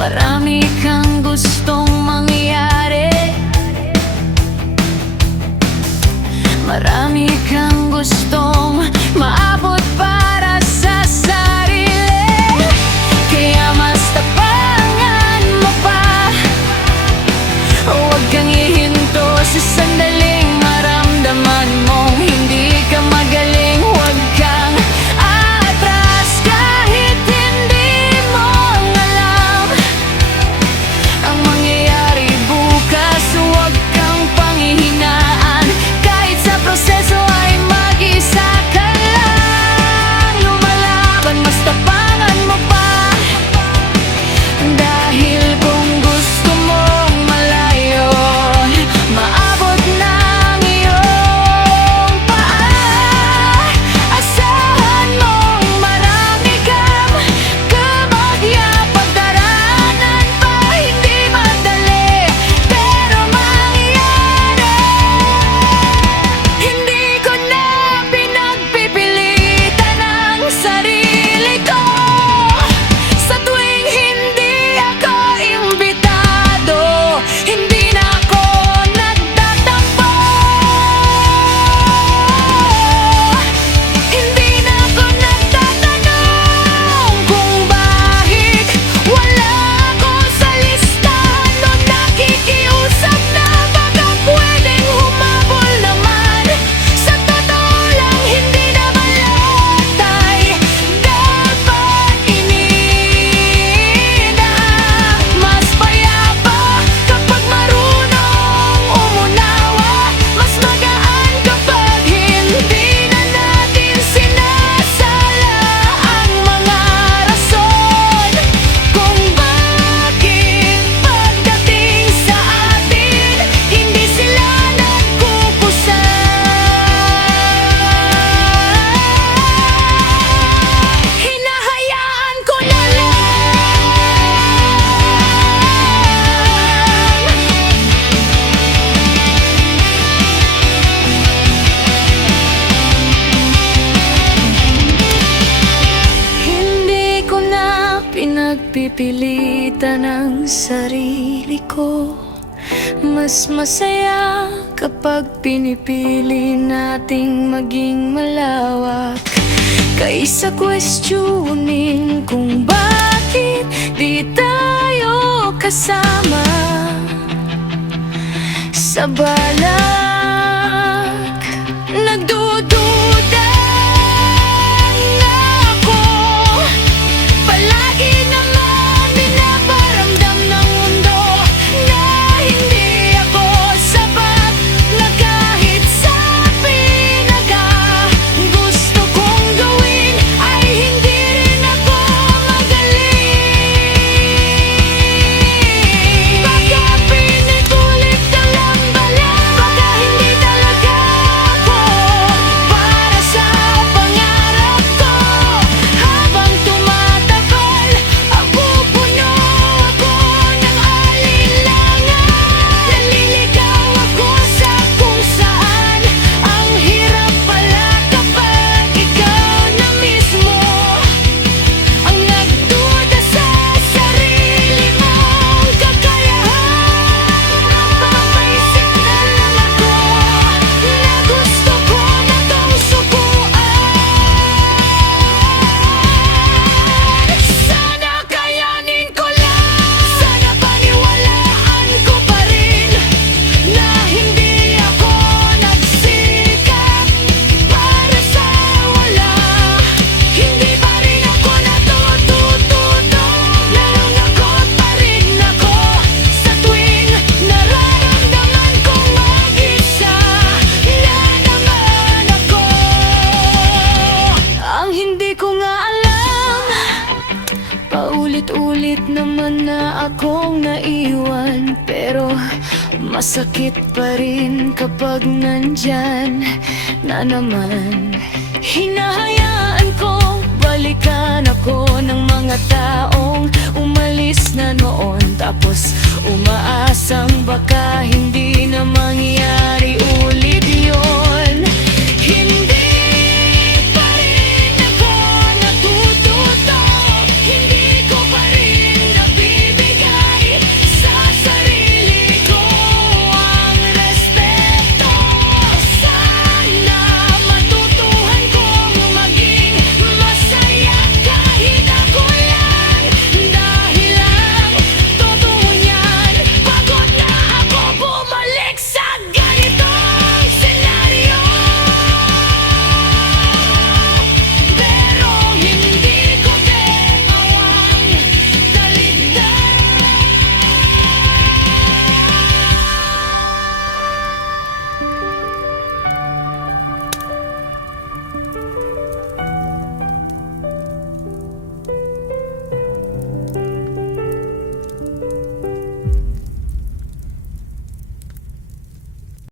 Marami kang gustong mangyari, marami kang gustong maabot para sa sarili. Kaya mas tapangan mo pa, huwag kang ihinto sa sandaling maramdaman mong hindi ka magaling. Huwag kang aatras kahit hindi mo alam ang mangyayari bukas. Huwag kang panghihinaan, kahit sa proseso ay mag-isa ka lang lumalaban. Mas tapangan mo pa, dahil kung gusto mong malayo, maabot ng iyong paa. Asahan mong marami kang kabagyang pagdaraanan pa. Hindi madali, pero mangyayari. Hindi ko na pinagpipilitan ang sarili ko sa tuwing hindi ako imbitado. Hindi na ako nagtatampo, hindi na ako nagtatanong kung bakit wala ako sa listahan o nakikiusap na baka pwedeng humabol naman. Sa totoo lang, hindi naman lahat ay dapat inida. Mas payapa kapag marunong umunawa, mas magaan kapag hindi na natin sinasala ang mga rason kung bakit pagdating sa atin hindi sila nagkukusa. Hinahayaan ko na lang. Hindi ko na pinagpipilitan ang sarili ko. Mas masaya kapag pinipili nating maging malawak, kaysa questionin kung bakit di tayo kasama sa balak. Nagdududa na ako, palagi naman pinaparamdam ng mundo na hindi ako sapat, na kahit sa pinaka gusto kong gawin ay hindi rin ako magaling. Baka pinitulit na lang bala, baka hindi talaga ako para sa pangarap ko. Habang tumatagal, ako puno ako ng alinlangan. Naliligaw ako sa kung saan. Ang hirap pala kapag ikaw na mismo ang nagduda sa sarili mong kakayahan. Napapaisip na lang ako na gusto ko na tong subuan. Sana kayanin ko lang, sana paniwalaan ko pa rin na hindi ako nagsikap para sa wala. Hindi pa rin ako natututo, nalungagot pa rin ako sa tuwing nararamdaman kong mag-isa na naman ako. Ang hindi ko nga alam, paulit-ulit naman na akong naiwan, pero masakit pa rin kapag nandyan na naman. Hinahayaan ko balikan ako ng mga taong